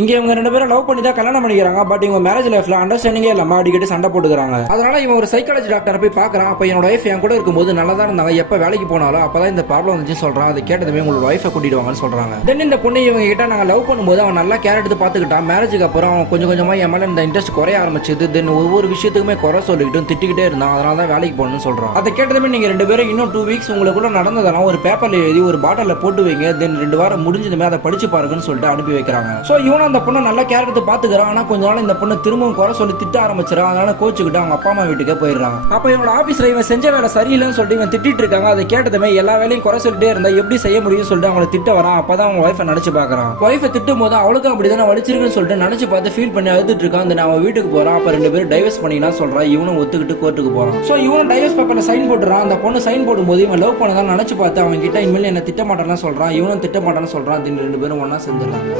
இங்க இவங்க ரெண்டு பேரும் லவ் பண்ணி தான் கல்யாணம் பண்ணிக்கிறாங்க. பட் இவங்க மேரேஜ் லைஃப்ல அண்டர்ஸ்டாண்டிங்கே இல்லாம அடிக்கடி சண்டை போட்டுக்கிறாங்க. அதனால இவன் ஒரு சைக்காலஜி டாக்டரை போய் பாக்குறான். அப்ப என்னோட ஒய்ஃப் என் கூட இருக்கும்போது நல்லா தான் இருந்தாங்க, எப்ப வேலைக்கு போனாலும் அப்பதான் இந்த ப்ராப்ளம் வந்துச்சு சொல்றான். அதை கேட்டதுமே உங்களோட ஒய்ஃபை கூட்டிட்டு வாங்கன்னு சொல்றாங்க. தென் இந்த பொண்ணு இவங்க கிட்ட நாங்க லவ் பண்ணும்போது அவன் நல்லா கேர் எடுத்து பாத்துக்கிட்டான். மேரேஜுக்கு அப்புறம் அவன் கொஞ்சம் கொஞ்சமா என் மேல இந்த இன்ட்ரெஸ்ட் குறைய ஆரம்பிச்சது. தென் ஒவ்வொரு விஷயத்துக்குமே குறை சொல்லிக்கிட்டும் திட்டிக்கிட்டே இருந்தான். அதனால தான் வேலைக்கு போகணும்னு சொல்றான். அதை கேட்டதுமே நீங்க ரெண்டு பேரும் இன்னும் 2 வீக்ஸ் உங்களுக்குள்ள நடந்ததெல்லாம் ஒரு பேப்பர்ல எழுதி ஒரு பாட்டில போட்டு வைங்க. தென் 2 வாரம் முடிஞ்சதுமே அதை படிச்சு பாருங்கன்னு சொல்லிட்டு அனுப்பி வைக்கிறாங்க. சோ இவனும் அந்த பொண்ணை நல்லா கேர் எடுத்து பாத்துக்கிறான். ஆனா கொஞ்ச நாள் இந்த பொண்ணு திரும்பவும் குறை சொல்லி திட்ட ஆரம்பிச்சிடான். அதனால கோச்சுக்கிட்டு அவங்க அப்பா அம்மா வீட்டுக்கே போயிடுறான். அப்ப இவனோட ஆபீஸ்ல இவன் செஞ்ச வேலை சரியில்லைன்னு சொல்லிட்டு இவன் திட்டிட்டு இருக்காங்க. அதை கேட்டதுமே எல்லா வேலையும் குறை சொல்லிட்டே இருந்தா எப்படி செய்ய முடியும்னு சொல்லிட்டு அவங்களை திட்ட வரான். அப்பதான் அவங்க ஒய்ஃபை நினைச்சு பாக்குறான். ஒய்ஃபை திட்டும் போது அவளுக்கும் அப்படிதான் வலிச்சிருக்குன்னு சொல்லிட்டு நினைச்சு பார்த்து ஃபீல் பண்ணி அழுதுட்டு இருக்கான். அந்த அவன் வீட்டுக்கு போறான். அப்ப 2 பேரும் டைவர்ஸ் பண்ணிக்கலாம் சொல்றான். இவனும் ஒத்துக்கிட்டு கோர்ட்டுக்கு போறான். சோ இவனும் டைவர்ஸ் பேப்பர்ல சைன் போட்டுறான். அந்த பொண்ணு சைன் போடும்போது இவன் லவ் பண்ணதான் நினைச்சு பார்த்து அவன் கிட்ட இனிமேல் என்ன திட்ட மாட்டான்னு சொல்றான். இவனும் திட்ட மாட்டான்னு சொல்றான். 2 பேரும் ஒன்னா சேர்ந்துடுறாங்க.